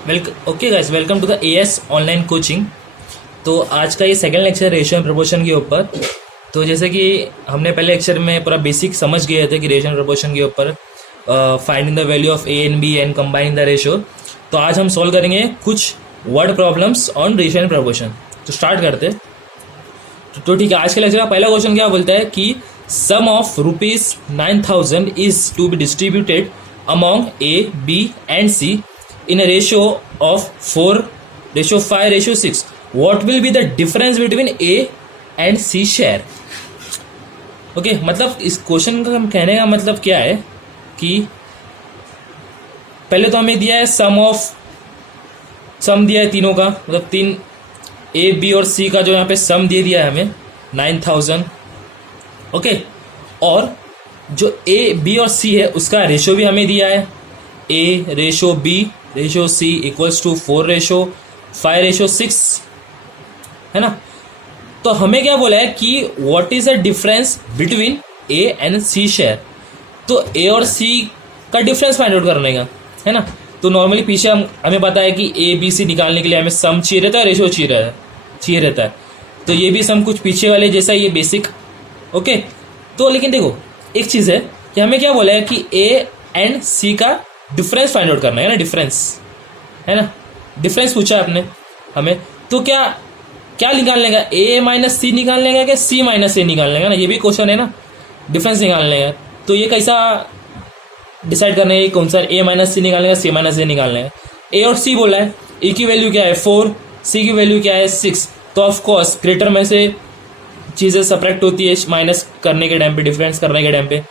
Okay guys, welcome to the AS online coaching. तो आज का ये second lecture ratio and proportion के ऊपर। तो जैसे कि हमने पहले लेक्चर में पूरा बेसिक समझ गए थे कि रेशियो एंड प्रोपोर्शन के ऊपर finding the value of A and B and combining the ratio. तो आज हम सॉल्व करेंगे कुछ word problems on ratio and proportion. तो स्टार्ट करते। तो ठीक है, आज के लेक्चर का पहला क्वेश्चन क्या बोलता है कि sum of ₹9,000 is to be distributed among A, B and C in a ratio of 4, ratio 5, ratio 6. What will be the difference between A and C share? Okay मतलब इस क्वेश्चन का हम कहने का मतलब क्या है कि पहले तो हमें दिया है सम दिया है तीनों का, मतलब तीन ए, बी और सी का जो यहाँ पे सम दे दिया है हमें 9,000। ओके, और जो ए, बी और सी है उसका रेशियो भी हमें दिया है, A ratio B ratio C equals to 4:5:6, है ना। तो हमें क्या बोला है कि what is the difference between A and C share. तो ए और सी का डिफरेंस फाइंड आउट करने का, है ना। तो नॉर्मली पीछे हमें पता है कि ए बी सी निकालने के लिए हमें सम चाहिए रहता है, रेशो चाहिए रहता है। तो ये भी सम कुछ पीछे वाले जैसा, ये बेसिक। ओके, तो लेकिन देखो एक चीज़ है कि हमें क्या बोला है कि ए एंड सी का डिफरेंस फाइंड आउट करना है ना, डिफरेंस, है ना। डिफरेंस पूछा है आपने हमें, तो क्या क्या निकालने का, ए माइनस सी निकालने का, क्या सी माइनस ए निकालने का ना, ये भी क्वेश्चन है ना, डिफरेंस निकालने का। तो ये कैसा डिसाइड करना है, कौन सा ए माइनस सी निकालने का, सी माइनस ए निकालने का। ए और सी बोला है, ए की वैल्यू क्या है 4, सी की वैल्यू क्या है 6। तो ऑफकोर्स ग्रेटर में से चीज़ें सब्ट्रैक्ट होती है माइनस करने के टाइम पे, डिफरेंस करने के टाइम पे।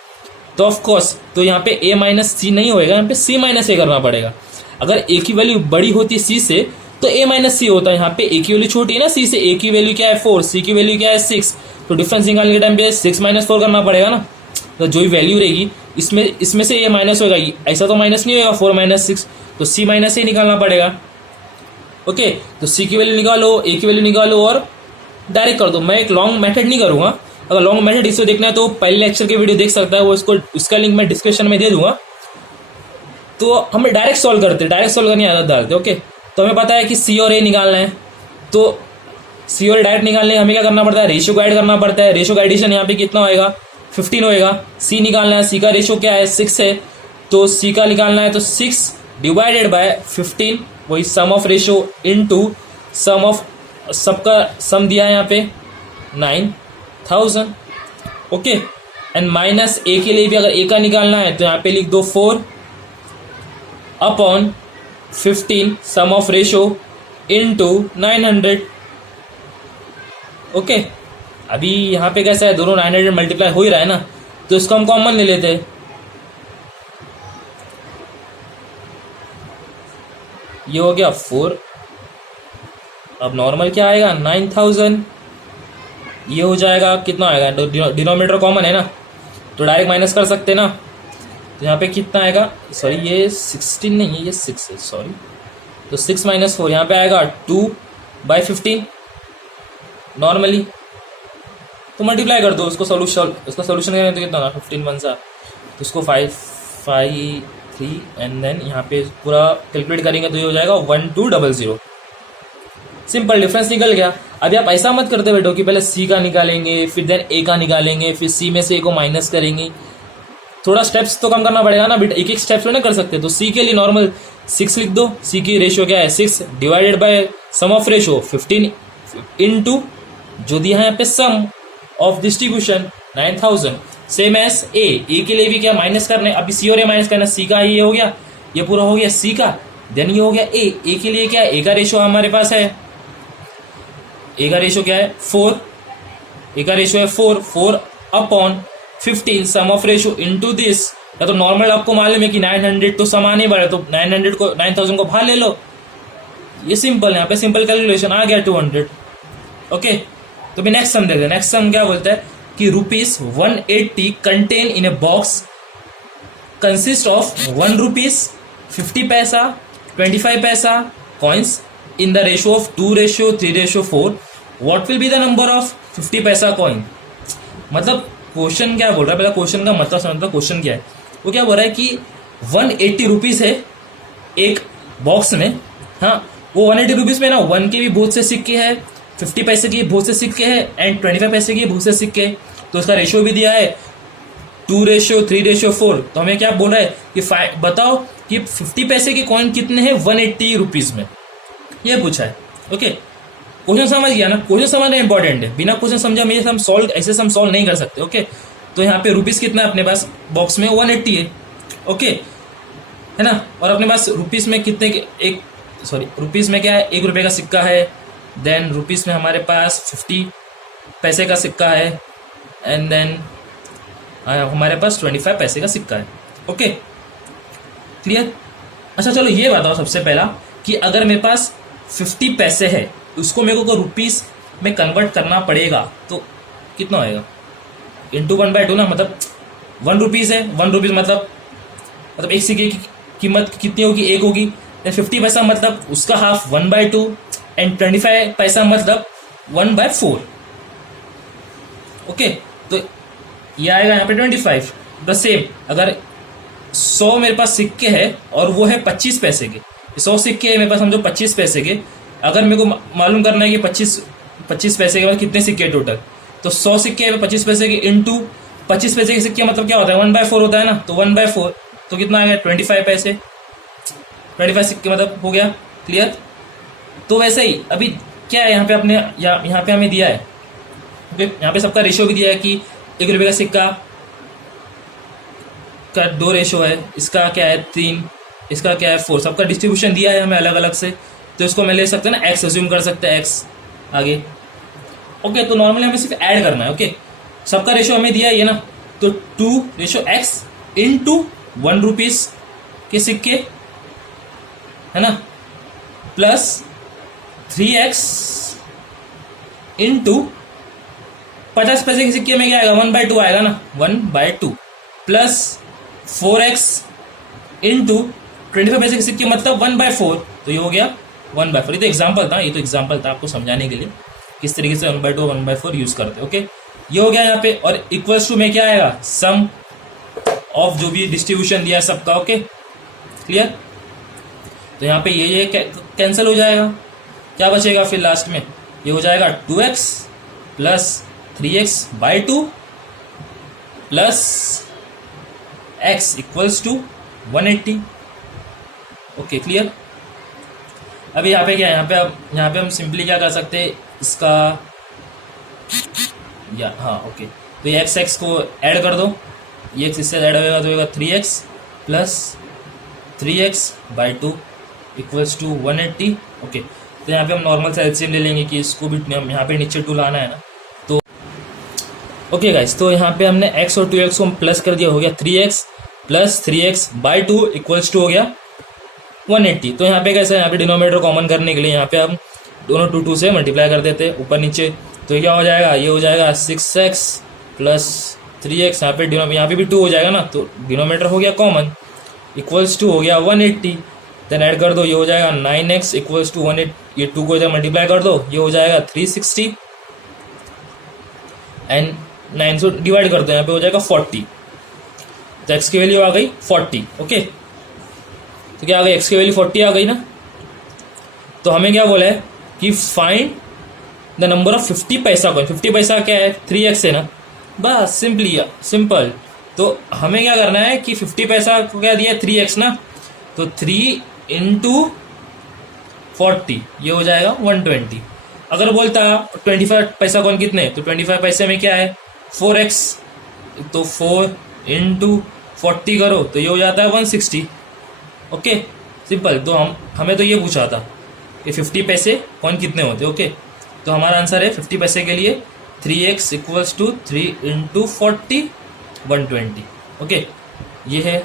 तो ऑफ कोर्स तो यहाँ पे ए माइनस सी नहीं होएगा, यहाँ पे सी माइनस ए करना पड़ेगा। अगर ए की वैल्यू बड़ी होती है सी से तो ए माइनस सी होता है, यहाँ पे ए की वैल्यू छोटी है ना सी से, ए की वैल्यू क्या है 4, सी की वैल्यू क्या है 6। तो डिफरेंस निकालने के टाइम पे 6 - 4 करना पड़ेगा ना। तो जो भी वैल्यू रहेगी इसमें से ए माइनस होगा, ऐसा तो माइनस नहीं होगा 4 - 6, तो सी माइनस ए निकालना पड़ेगा। ओके, तो सी की वैल्यू निकालो, ए की वैल्यू निकालो और डायरेक्ट कर दो। मैं एक लॉन्ग मेथड नहीं करूँगा, अगर लॉन्ग मेथड इसको देखना है तो पहले लेक्चर के वीडियो देख सकता है, वो उसका लिंक मैं डिस्क्रिप्शन में दे दूंगा। तो हमें डायरेक्ट सॉल्व करते हैं, डायरेक्ट सॉल्व करने की आदत डालते हैं। ओके, तो हमें पता है कि सी और ए निकालना है, तो सी और ए डायरेक्ट निकालने हमें क्या करना पड़ता है, रेशियो को ऐड करना पड़ता है। रेशियो का एडिशन यहाँ पे कितना होएगा 15 होएगा। सी निकालना है, सी का रेशियो क्या है 6 है, तो सी का निकालना है तो 6 डिवाइडेड बाय 15, वही sum of ratio into sum of सबका सम दिया है यहाँ पे 9,000। ओके, एंड माइनस ए के लिए भी अगर ए का निकालना है तो यहाँ पे लिख दो 4/15 सम ऑफ रेशो इनटू 900। ओके, अभी यहाँ पे कैसा है, दोनों 900 मल्टीप्लाई हो ही रहा है ना, तो इसको हम कॉमन ले लेते हैं। ये हो गया 4, अब नॉर्मल क्या आएगा 9,000, ये हो जाएगा कितना आएगा, डिनोमिनेटर कॉमन है ना, तो डायरेक्ट माइनस कर सकते हैं ना। तो यहाँ पे कितना आएगा, सॉरी ये 16 नहीं है, ये 6 है, सॉरी। तो 6 - 4 यहाँ पे आएगा 2/15 नॉर्मली। तो मल्टीप्लाई कर दो उसका सोल्यूशन करें तो कितना होगा 15 1 सा, तो उसको 5 5 3 एंड देन यहाँ पे पूरा कैलकुलेट करेंगे तो ये हो जाएगा 1200। सिंपल, डिफरेंस निकल गया। अभी आप ऐसा मत करते बैठो कि पहले सी का निकालेंगे फिर देन ए का निकालेंगे फिर सी में से ए को माइनस करेंगे। थोड़ा स्टेप्स तो कम करना पड़ेगा ना बेटा, एक एक स्टेप्स तो नहीं कर सकते। तो सी के लिए नॉर्मल 6 लिख दो, सी की रेशियो क्या है 6 divided by sum of ratio 15 into जो दिया है यहाँ पे sum of distribution 9,000। Same as A के लिए भी क्या माइनस करने, अभी सी और ए माइनस करना, सी का ये हो गया, ये पूरा हो गया सी का, देन ये हो गया ए के लिए क्या है, ए का रेशियो हमारे पास है, ए का रेशियो क्या है 4, ए का रेशियो है 4/15 सम ऑफ रेशियो इनटू दिस। या तो नॉर्मल आपको मालूम है कि 900 तो समान ही बढ़े, तो 9,000 को बाहर ले लो, ये सिंपल है, यहाँ पे सिंपल कैलकुलेशन आ गया 200। ओके, तो भी नेक्स्ट सम देखते हैं। नेक्स्ट सम क्या बोलता है कि ₹180 contain in a box consist of 1 rupees 50 पैसा 25 पैसा coins in the ratio of 2:3:4, what will be the number of 50 पैसा कॉइन। मतलब क्वेश्चन क्या बोल रहा है, पहले क्वेश्चन का मतलब समझता, क्वेश्चन क्या है। वो क्या बोल रहा है कि 180 रुपीज़ है एक बॉक्स में हाँ, वो 180 रुपीज़ में ना 1 के भी बहुत से सिक्के हैं, 50 पैसे के बहुत से सिक्के हैं एंड 25 पैसे के बहुत से सिक्के हैं। तो उसका रेशो भी दिया है 2:3:4। तो हमें क्या बोल रहा है कि बताओ कि 50 पैसे के कॉइन कितने हैं 180 रुपीज़ में, ये पूछा है। ओके, क्वेश्चन समझ गया ना, क्वेश्चन समझना इंपॉर्टेंट है, बिना क्वेश्चन समझा हम हम सॉल्व नहीं कर सकते। ओके, तो यहाँ पे रुपीज़ कितना है अपने पास बॉक्स में 180 है। ओके है ना, और अपने पास रुपीज़ में कितने रुपीज़ में क्या है, 1 रुपये का सिक्का है, देन रुपीज़ में हमारे पास 50 पैसे का सिक्का है एंड देन हमारे पास 25 पैसे का सिक्का है। Okay clear. अच्छा चलो ये बताओ सबसे पहला कि अगर मेरे पास 50 पैसे है उसको मेरे को रुपीज़ में कन्वर्ट करना पड़ेगा तो कितना होएगा, इंटू 1/2 ना, मतलब 1 रुपीज़ है, 1 रुपीज़ मतलब एक सिक्के की कीमत कितनी होगी, 1 होगी। 50 पैसा मतलब उसका हाफ 1/2 एंड 25 पैसा मतलब 1/4। ओके, तो ये आएगा यहाँ पे 25। द सेम अगर 100 मेरे पास सिक्के है और वो है 25 पैसे के, 100 सिक्के है मेरे पास समझो 25 पैसे के, अगर मेरे को मालूम करना है कि 25 पैसे के बाद कितने सिक्के है टोटल, तो 100 सिक्के है 25 पैसे के इंटू 25 पैसे के सिक्के मतलब क्या होता है 1/4 होता है ना, तो 1/4 तो कितना आ गया 25 पैसे, 25 सिक्के मतलब हो गया। क्लियर। तो वैसे ही अभी क्या है यहाँ पे अपने यहाँ पे हमें दिया है, यहाँ पे सबका रेशियो भी दिया है कि 1 रुपये का सिक्का का 2 रेशो है, इसका क्या है 3, इसका क्या है 4, सबका डिस्ट्रीब्यूशन दिया है हमें अलग अलग से। तो इसको मैं ले सकते हैं ना एक्स अज्यूम कर सकते हैं, एक्स आगे। ओके, तो नॉर्मली हमें सिर्फ ऐड करना है। ओके, सबका रेशो हमें दिया है ये ना, तो 2:x इंटू 1 रुपीज़ के सिक्के है ना, प्लस 3x इंटू 50 पैसे के सिक्के में क्या आएगा 1/2 आएगा ना, 1/2 प्लस 4x इंटू 25 पैसे के सिक्के मतलब 1/4, तो ये हो गया 1/4। ये तो एग्जाम्पल था आपको समझाने के लिए किस तरीके से 1/2 1/4 यूज करते हैं। ओके, ये हो गया यहाँ पे, और इक्वल्स टू में क्या आएगा सम ऑफ जो भी डिस्ट्रीब्यूशन दिया है सबका। Okay clear. तो यहाँ पे ये कैंसिल हो जाएगा, क्या बचेगा फिर लास्ट में, ये हो जाएगा 2x plus 3x/2 plus x equals to 180। Okay clear. अभी यहाँ पे क्या है, यहाँ पे हम सिंपली क्या कर सकते हैं इसका हाँ ओके, तो ये x को ऐड कर दो, ये x इससे ऐड होगा तो होगा 3x plus 3x/2 equals to 180। Okay, तो यहाँ पे हम नॉर्मल सा एलसीएम ले लेंगे कि इसको भी यहाँ पे नीचे 2 लाना है ना। तो ओके गाइस, तो यहाँ पे हमने x और 2x को प्लस कर दिया, हो गया 3x plus 3x/2 equals to हो गया 180। तो यहाँ पे कैसे, यहाँ पे डिनोमिनेटर कॉमन करने के लिए यहाँ पे हम दोनों 2 से मल्टीप्लाई कर देते ऊपर नीचे, तो क्या हो जाएगा, ये हो जाएगा 6x प्लस 3x, यहाँ पे भी 2 हो जाएगा ना, तो डिनोमिनेटर हो गया कॉमन इक्वल्स टू हो गया 180। देन ऐड कर दो, ये हो जाएगा 9x इक्वल्स टू 180, ये 2 को इधर मल्टीप्लाई कर दो, ये हो जाएगा 360 एंड 9 से डिवाइड कर दो, यहाँ पे हो जाएगा 40। तो x की वैल्यू आ गई 40। ओके, तो क्या आ गई, x की वैल्यू 40 आ गई ना। तो हमें क्या बोला है कि फाइंड द नंबर ऑफ 50 पैसा कॉइन। 50 पैसा क्या है 3x है ना, बस सिंपल। तो हमें क्या करना है कि 50 पैसा को क्या दिया 3x ना, तो 3 इंटू 40 ये हो जाएगा 120। अगर बोलता 25 पैसा कॉइन कितने, तो 25 पैसे में क्या है 4x, तो 4 इंटू 40 करो तो ये हो जाता है 160। Okay simple. तो हमें तो ये पूछा था कि 50 पैसे कॉइन कितने होते। ओके, तो हमारा आंसर है 50 पैसे के लिए 3x equals to 3 into 40 120। Okay, ये है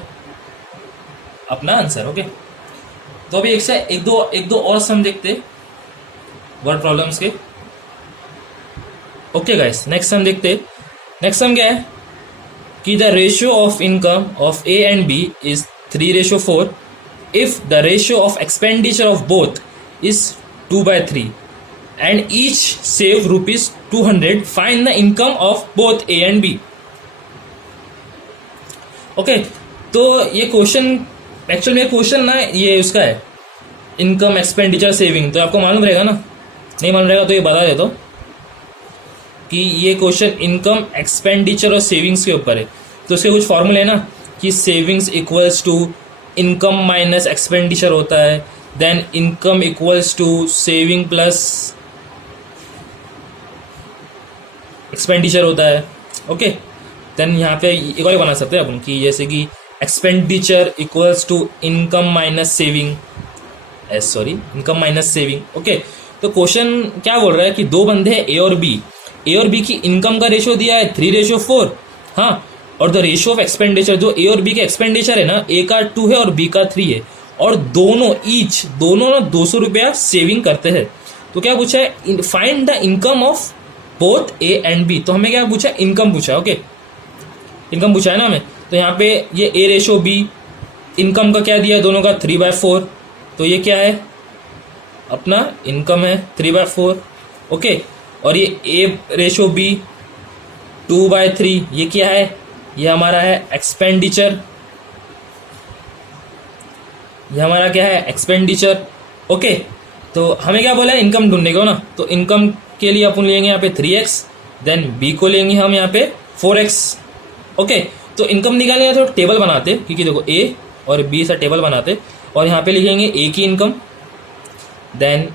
अपना आंसर। ओके, तो अभी एक दो और सम देखते वर्ड प्रॉब्लम्स के। ओके गाइस, नेक्स्ट सम देखते। नेक्स्ट सम क्या है कि the ratio of income of A and B is 3:4 if the ratio of expenditure of both is 2/3 and each save rupees 200, find the income of both A and B. Okay, तो ये question actual में question ना ये उसका है income, expenditure, saving, तो आपको मालूम रहेगा ना, नहीं मालूम रहेगा तो ये बता देता हूँ कि ये क्वेश्चन इनकम, एक्सपेंडिचर और सेविंग्स के ऊपर है। तो इसके कुछ फॉर्मूले है ना कि savings equals to income minus expenditure होता है, then income equals to saving plus expenditure होता है। ओके, देन यहाँ पे एक और बना सकते हैं अपन कि जैसे कि expenditure equals to income minus saving, income minus saving. Okay, तो क्वेश्चन क्या बोल रहा है कि दो बंदे हैं ए और बी की इनकम का रेशियो दिया है 3:4। हाँ, और द रेशियो ऑफ एक्सपेंडिचर, जो ए और बी के एक्सपेंडिचर है ना, ए का 2 है और बी का 3 है, और दोनों ना 200 रुपया सेविंग करते हैं। तो क्या पूछा है, find the income of both A and B. तो हमें क्या पूछा, इनकम पूछा। ओके, इनकम पूछा है ना हमें। तो यहाँ पे ये ए रेशो बी, इनकम का क्या दिया है, दोनों का 3/4। तो ये क्या है, अपना इनकम है 3/4। ओके, और ये ए रेशो बी 2/3, ये क्या है, ये हमारा है एक्सपेंडिचर, ये हमारा क्या है, एक्सपेंडिचर। ओके, तो हमें क्या बोला है, इनकम ढूंढने को ना। तो इनकम के लिए अपन लेंगे यहाँ पे 3x, देन बी को लेंगे हम यहाँ पे 4x। ओके, तो इनकम निकालने का तो टेबल बनाते, क्योंकि देखो ए और बी से टेबल बनाते, और यहाँ पे लिखेंगे ए की इनकम, देन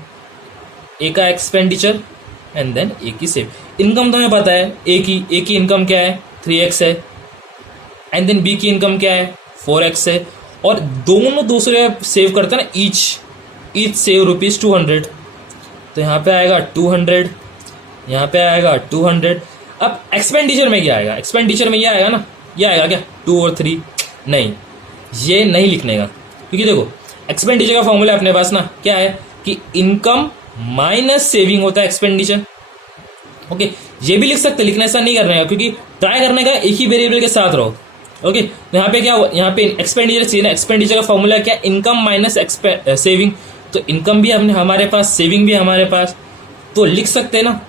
ए का एक्सपेंडिचर, एंड देन ए की सेव। इनकम तो हमें पता है, ए की इनकम क्या है, 3x है, एंड देन बी की इनकम क्या है, 4x है, और दोनों 200 रुपये सेव करते हैं ना, ईच सेव ₹200। तो यहाँ पे आएगा 200, यहाँ पे आएगा 200। अब एक्सपेंडिचर में क्या आएगा, एक्सपेंडिचर में ये आएगा ना, ये आएगा क्या 2 और 3, नहीं, ये नहीं लिखने का, क्योंकि देखो एक्सपेंडिचर का फॉर्मूला अपने पास ना क्या है कि इनकम माइनस सेविंग होता है एक्सपेंडिचर। ओके, ये भी लिख सकते, लिखना ऐसा नहीं करने का, क्योंकि ट्राई करने का एक ही वेरिएबल के साथ रहो। ओके, तो यहाँ पे क्या, यहाँ पे एक्सपेंडिचर चाहिए ना, एक्सपेंडिचर का फॉर्मूला क्या, इनकम माइनस सेविंग। तो इनकम भी हमारे पास, सेविंग भी हमारे पास, तो लिख सकते हैं ना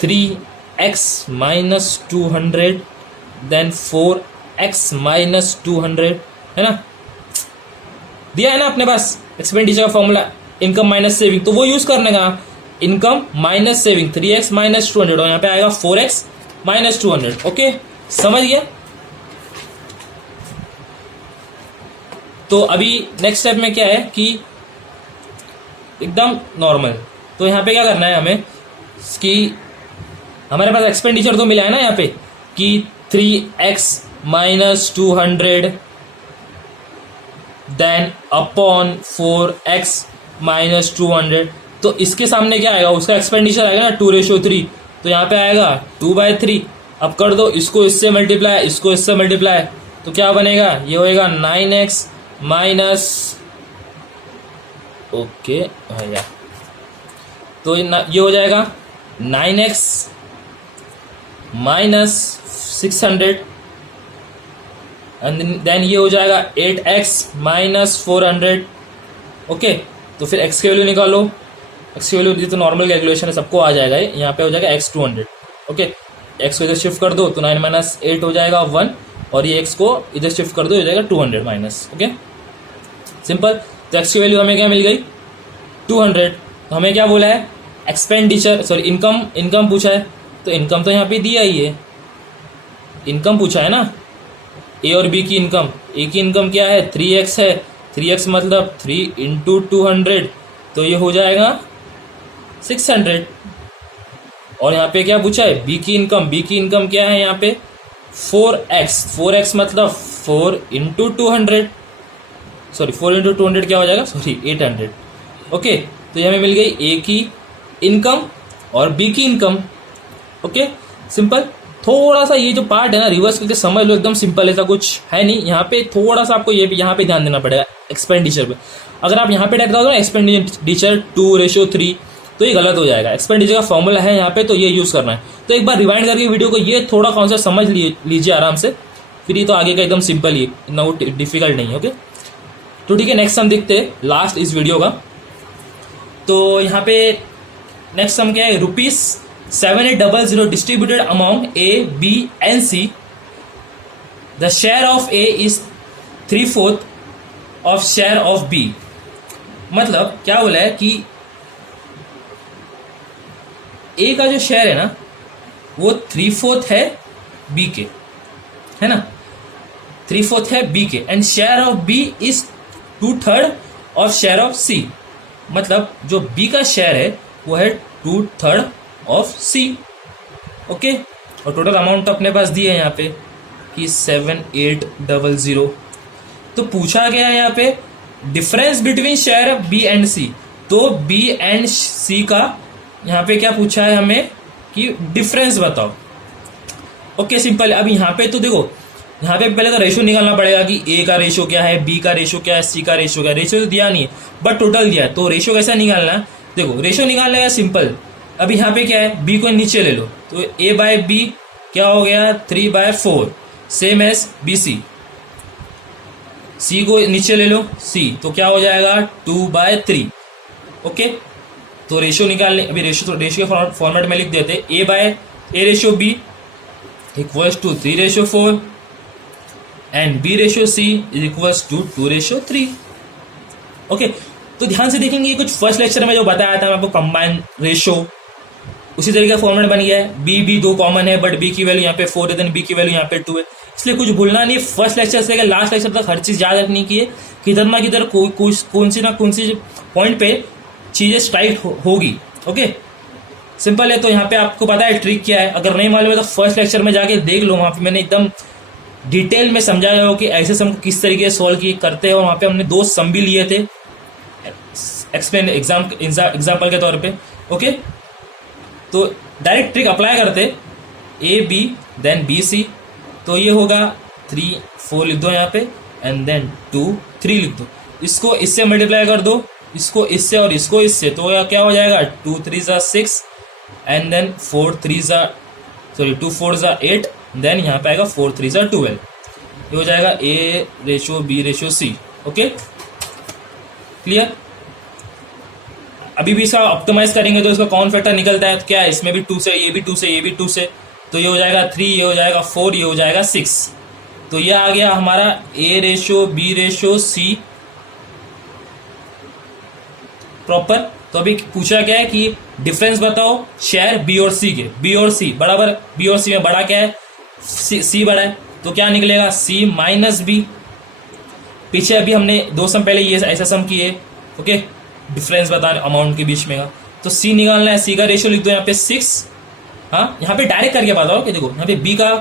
3x minus 200, then 4x minus 200, है ना, दिया है ना अपने पास एक्सपेंडिचर का फॉर्मूला, इनकम माइनस सेविंग। तो वो यूज करने का, income minus saving 3x minus 200, और यहाँ पे आएगा 4x माइनस 200। ओके, समझ गया। तो अभी नेक्स्ट स्टेप में क्या है कि एकदम नॉर्मल, तो यहाँ पे क्या करना है हमें कि हमारे पास एक्सपेंडिचर तो मिला है ना यहाँ पे कि 3x minus 200 then upon 4x minus 200। तो इसके सामने क्या आएगा, उसका एक्सपेंडिचर आएगा ना 2:3। तो यहाँ पे आएगा 2/3। अब कर दो इसको इससे मल्टीप्लाई, इसको इससे मल्टीप्लाई, तो क्या बनेगा, ये होएगा 9x माइनस, ओके भैया, तो ये हो जाएगा 9x माइनस 600, एंड देन ये हो जाएगा 8x माइनस 400। ओके, तो फिर x की वैल्यू निकालो, x की वैल्यू ये तो नॉर्मल कैलकुलेशन है, सबको आ जाएगा, यहाँ पे हो जाएगा x 200। ओके, x को इधर शिफ्ट कर दो तो 9 माइनस 8 हो जाएगा 1, और ये x को इधर शिफ्ट कर दो, हो जाएगा 200 माइनस। Okay, simple. तो x की वैल्यू हमें क्या मिल गई, 200। तो हमें क्या बोला है, एक्सपेंडिचर, सॉरी इनकम पूछा है, तो इनकम तो यहाँ पे दिया ही है, इनकम पूछा है ना, ए और बी की इनकम। ए की इनकम क्या है, 3x है, 3x मतलब 3 × 200, तो ये हो जाएगा 600। और यहाँ पे क्या पूछा है, बी की इनकम क्या है यहाँ पे 4x मतलब 4 × 200, सॉरी 4 × 200 क्या हो जाएगा, सॉरी 800। ओके, तो ये हमें मिल गई ए की इनकम और बी की इनकम। Okay, simple. थोड़ा सा ये जो पार्ट है ना रिवर्स करके समझ लो, एकदम सिंपल, ऐसा कुछ है नहीं। यहाँ पे थोड़ा सा आपको ये यहाँ पे ध्यान देना पड़ेगा एक्सपेंडिचर पे। अगर आप यहाँ पे टाइप कर दो ना एक्सपेंडिचर 2:3, तो ये गलत हो जाएगा। एक्सपेंडिचर का फॉर्मूला है यहाँ पे, तो ये यूज़ करना है। तो एक बार रिवाइंड करके वीडियो को ये थोड़ा कॉन्सेप्ट समझ लीजिए आराम से, फिर ये तो आगे का एकदम सिंपल ही, इतना वो डिफिकल्ट नहीं है। ओके, तो ठीक है, नेक्स्ट हम देखते हैं लास्ट इस वीडियो का। तो यहाँ पे नेक्स्ट सम क्या है, ₹7800 distributed among A, B and C. The share of A is 3/4 of share of B. मतलब क्या बोला है कि ए का जो शेयर है ना वो 3/4 है बी के, है ना, 3/4 है बी के, and share of B is 2/3 of share of C. मतलब जो बी का शेयर है वो है 2/3 ऑफ सी। ओके, और टोटल अमाउंट अपने पास दिए है यहाँ पे कि 7800। तो पूछा गया है यहाँ पे difference between share of B and C. तो बी एंड सी का यहाँ पे क्या पूछा है हमें कि डिफरेंस बताओ। Okay simple. अब यहाँ पे तो देखो, यहाँ पे पहले तो रेशो निकालना पड़ेगा कि ए का रेशो क्या है, बी का रेशो क्या है, सी का रेशो क्या है। रेशो तो दिया नहीं है बट टोटल दिया है, तो रेशो कैसा निकालना है। देखो रेशो निकालने का सिंपल। अब यहाँ पे क्या है, बी को नीचे ले लो तो ए बाय बी क्या हो गया 3/4 सेम एज बी सी। सी को नीचे ले लो सी तो क्या हो जाएगा 2/3। ओके, तो रेशो निकालने, अभी रेशो के फॉर्मेट में लिख देते A by A ratio B equals to 3/4 and B ratio C is equals to 2/3। Okay, तो ध्यान से देखेंगे कुछ फर्स्ट लेक्चर में जो बताया था मैं आपको कंबाइन रेशो, उसी तरीके का फॉर्मेट बन गया है। बी दो कॉमन है बट बी की वैल्यू यहाँ पे 4 है, देन बी की वैल्यू यहाँ पे 2 है, इसलिए कुछ भूलना नहीं। फर्स्ट लेक्चर से लेकर लास्ट लेक्चर तक हर चीज याद रखनी की है, किधर ना किधर कौन सी पॉइंट पे चीजें स्ट्राइक होगी। ओके सिंपल है। तो यहाँ पे आपको पता है ट्रिक क्या है, अगर नहीं मालूम है तो फर्स्ट लेक्चर में जाके देख लो, वहाँ पे मैंने एकदम डिटेल में समझाया हो कि ऐसे सम को किस तरीके से सॉल्व किए करते हैं। और वहाँ पे हमने 2 सम भी लिए थे एक्सप्लेन एग्जाम्पल के तौर पे। ओके, तो डायरेक्ट ट्रिक अप्लाई करते A B then B C, तो ये होगा 3 4 लिख दो यहाँ पे एंड देन 2 3 लिख दो। इसको इससे मल्टीप्लाई कर दो, इसको इससे और इसको इससे, तो क्या हो जाएगा 2 3 ज़ा 6 एंड देन 2 4 ज़ा 8, देन यहाँ पे आएगा 4 3 ज़ा 12। ये हो जाएगा A ratio B ratio C. Okay clear. अभी भी इसका ऑप्टिमाइज करेंगे तो इसका कॉमन फैक्टर निकलता है, तो क्या है इसमें भी 2 से, ये भी 2 से, ये भी 2 से, तो ये हो जाएगा 3, ये हो जाएगा 4, ये हो जाएगा 6। तो ये आ गया हमारा ए रेशो बी रेशो सी प्रॉपर। तो अभी पूछा क्या है कि डिफरेंस बताओ शेयर बी और सी के। बी और सी बराबर, बी और सी में बड़ा क्या है, सी बड़ा है, तो क्या निकलेगा सी माइनस बी। पीछे अभी हमने 2 सम पहले ये ऐसा सम किए। ओके, डिफरेंस बताने अमाउंट के बीच में का, तो सी निकालना है, सी का रेशो लिख दो यहाँ पे 6। हाँ, यहाँ पे डायरेक्ट करके बताओ कि देखो यहाँ पे बी का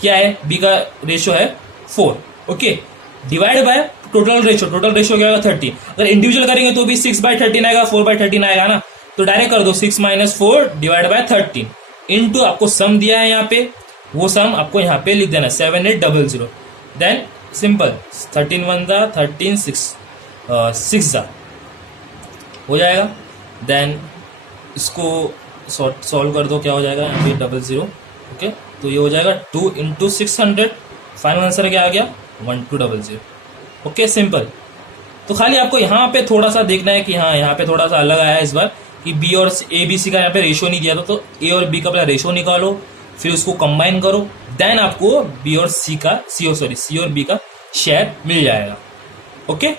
क्या है, बी का रेशो है 4। Okay, divide by total ratio क्या होगा 30। अगर इंडिविजुअल करेंगे तो भी 6/13 आएगा, 4/13 आएगा ना, तो डायरेक्ट कर दो 6 - 4 डिवाइड बाय 13 इनटू आपको सम दिया है यहाँ पे, वो सम आपको यहाँ पे लिख देना 7800। देन सिंपल 13 1 ज़ा 13 6 ज़ा हो जाएगा। देन इसको सॉल्व कर दो, क्या हो जाएगा यहाँ पे 00। ओके, तो ये हो जाएगा 2 × 600। फाइनल आंसर क्या आ गया 1200। Okay simple. तो खाली आपको यहाँ पे थोड़ा सा देखना है कि हाँ यहाँ पे थोड़ा सा अलग आया है इस बार कि बी और ए बी सी का यहाँ पे रेशो नहीं दिया था, तो ए और बी का पहले रेशो निकालो, फिर उसको कंबाइन करो, देन आपको सी और बी का शेयर मिल जाएगा। ओके।